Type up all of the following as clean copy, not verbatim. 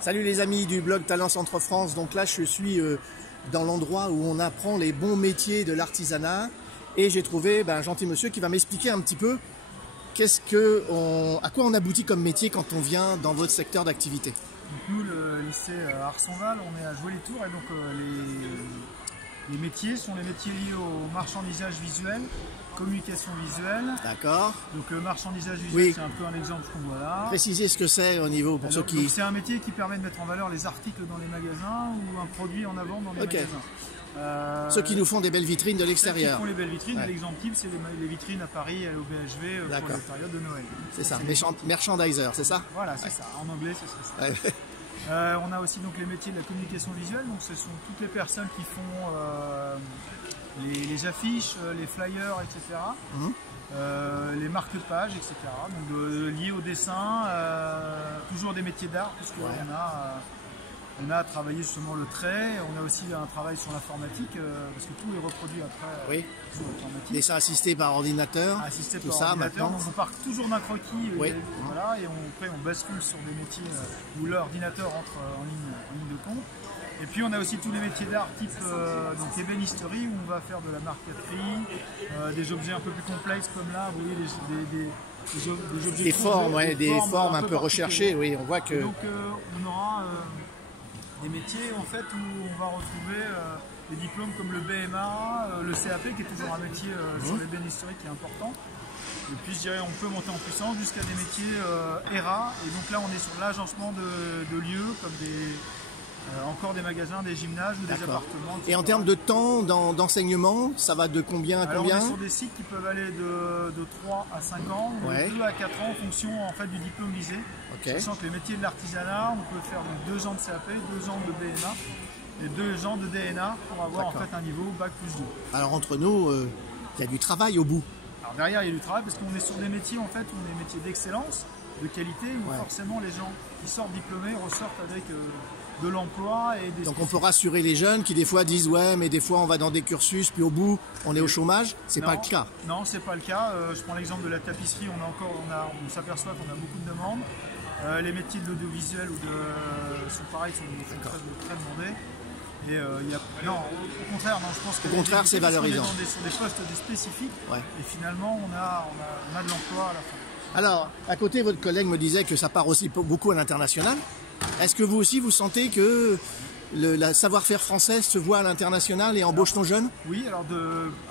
Salut les amis du blog Talent Centre France. Donc là je suis dans l'endroit où on apprend les bons métiers de l'artisanat et j'ai trouvé un gentil monsieur qui va m'expliquer un petit peu à quoi on aboutit comme métier quand on vient dans votre secteur d'activité. Nous, le lycée Arsonval, on est à Joué-les-Tours et donc les métiers sont les métiers liés au marchandisage visuel, communication visuelle. D'accord. Donc le marchandisage visuel, oui. C'est un peu un exemple qu'on voit là. Précisez ce que c'est au niveau pour ceux qui... C'est un métier qui permet de mettre en valeur les articles dans les magasins ou un produit en avant dans les magasins. Ceux qui nous font des belles vitrines de l'extérieur. Ceux qui font les belles vitrines, l'exemple type c'est les vitrines à Paris et au BHV pour la période de Noël. C'est ça, merchandiser, c'est ça? Voilà, c'est ça. En anglais, ce serait ça. On a aussi donc les métiers de la communication visuelle, donc ce sont toutes les personnes qui font les affiches, les flyers, etc. Les marque-pages, etc. Donc liés au dessin, toujours des métiers d'art, puisqu'on on a travaillé justement le trait, on a aussi un travail sur l'informatique, parce que tout est reproduit après sur l'informatique. Dessin assisté par ordinateur, tout ça maintenant. Donc on part toujours d'un croquis, voilà, et après on bascule sur des métiers où l'ordinateur entre en ligne de compte. Et puis on a aussi tous les métiers d'art type donc ébénisterie, où on va faire de la marqueterie, des objets un peu plus complexes comme là, vous voyez, des formes un peu recherchées, oui, on voit que... Donc on aura des métiers en fait où on va retrouver des diplômes comme le BMA, le CAP qui est toujours un métier sur l'ébénisterie qui est important. Et puis je dirais on peut monter en puissance jusqu'à des métiers ERA. Et donc là on est sur l'agencement de lieux comme encore des magasins, des gymnases ou des appartements. Et en termes de temps d'enseignement, ça va de combien à combien? On est sur des cycles qui peuvent aller de 3 à 5 ans, de 2 à 4 ans en fonction en fait, du diplôme visé. Sachant que les métiers de l'artisanat, on peut faire donc 2 ans de CAP, 2 ans de BMA et 2 ans de DNA pour avoir en fait un niveau Bac plus 2. Alors entre nous, il y a du travail au bout. Alors derrière il y a du travail parce qu'on est sur des métiers en fait, où on est des métiers d'excellence, de qualité, où forcément les gens qui sortent diplômés ressortent avec de l'emploi et des... Donc on peut rassurer les jeunes qui des fois disent ouais mais des fois on va dans des cursus puis au bout on est au chômage, c'est pas le cas. Non, c'est pas le cas. Je prends l'exemple de la tapisserie, on s'aperçoit qu'on a beaucoup de demandes. Les métiers de l'audiovisuel sont pareils, sont très demandés. Et non, au contraire, je pense que au contraire c'est valorisant. Sur des postes spécifiques et finalement on a de l'emploi à la fin. Alors, à côté, votre collègue me disait que ça part aussi beaucoup à l'international. Est-ce que vous aussi, vous sentez que le savoir-faire français se voit à l'international et embauche nos jeunes? Oui, alors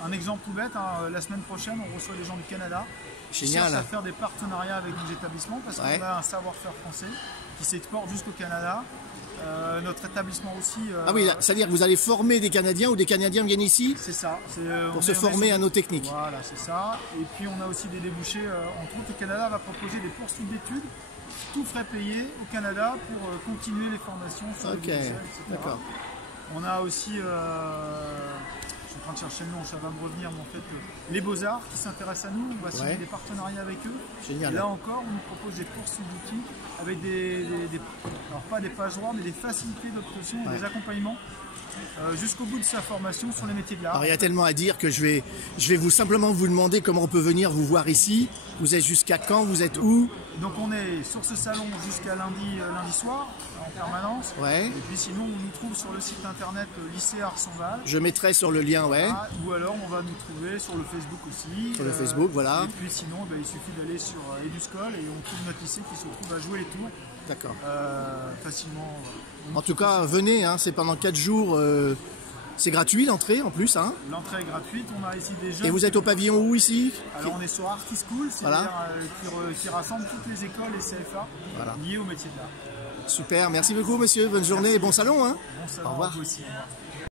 un exemple tout bête, la semaine prochaine, on reçoit des gens du Canada. Génial. Qui cherchent à faire des partenariats avec nos établissements parce qu'on a un savoir-faire français qui s'exporte jusqu'au Canada. Notre établissement aussi... Ah oui, c'est-à-dire que vous allez former des Canadiens ou des Canadiens viennent ici? C'est ça. Pour se former à nos techniques. Voilà, c'est ça. Et puis on a aussi des débouchés. Entre autres, le Canada va proposer des poursuites d'études, tout frais payés au Canada pour continuer les formations sur le etc. D'accord. On a aussi... je suis en train de chercher le nom, ça va me revenir, mais en fait, les Beaux-Arts qui s'intéressent à nous, on va signer des partenariats avec eux. Génial. Et là encore, on nous propose des courses d'outils avec alors pas des pages droits, mais des facilités d'obtention, des accompagnements jusqu'au bout de sa formation sur les métiers de l'art. Alors il y a tellement à dire que je vais simplement vous demander comment on peut venir vous voir ici. Vous êtes jusqu'à quand? Vous êtes où? Donc on est sur ce salon jusqu'à lundi soir en permanence. Et puis sinon on nous trouve sur le site internet lycée Arsonval. Je mettrai sur le lien, ou alors on va nous trouver sur le Facebook aussi. Sur le Facebook, voilà. Et puis sinon il suffit d'aller sur Eduscol et on trouve notre lycée qui se trouve à Joué-les-Tours. D'accord. Facilement. En tout cas, venez, c'est pendant 4 jours. C'est gratuit l'entrée en plus. L'entrée est gratuite, on a ici des jeunes. Et vous êtes au pavillon où ici? Alors on est sur Arty School, c'est-à-dire qui rassemble toutes les écoles et CFA liées au métier de l'art. Super, merci beaucoup monsieur, bonne journée et bon salon. Bon salon, au revoir. Vous aussi.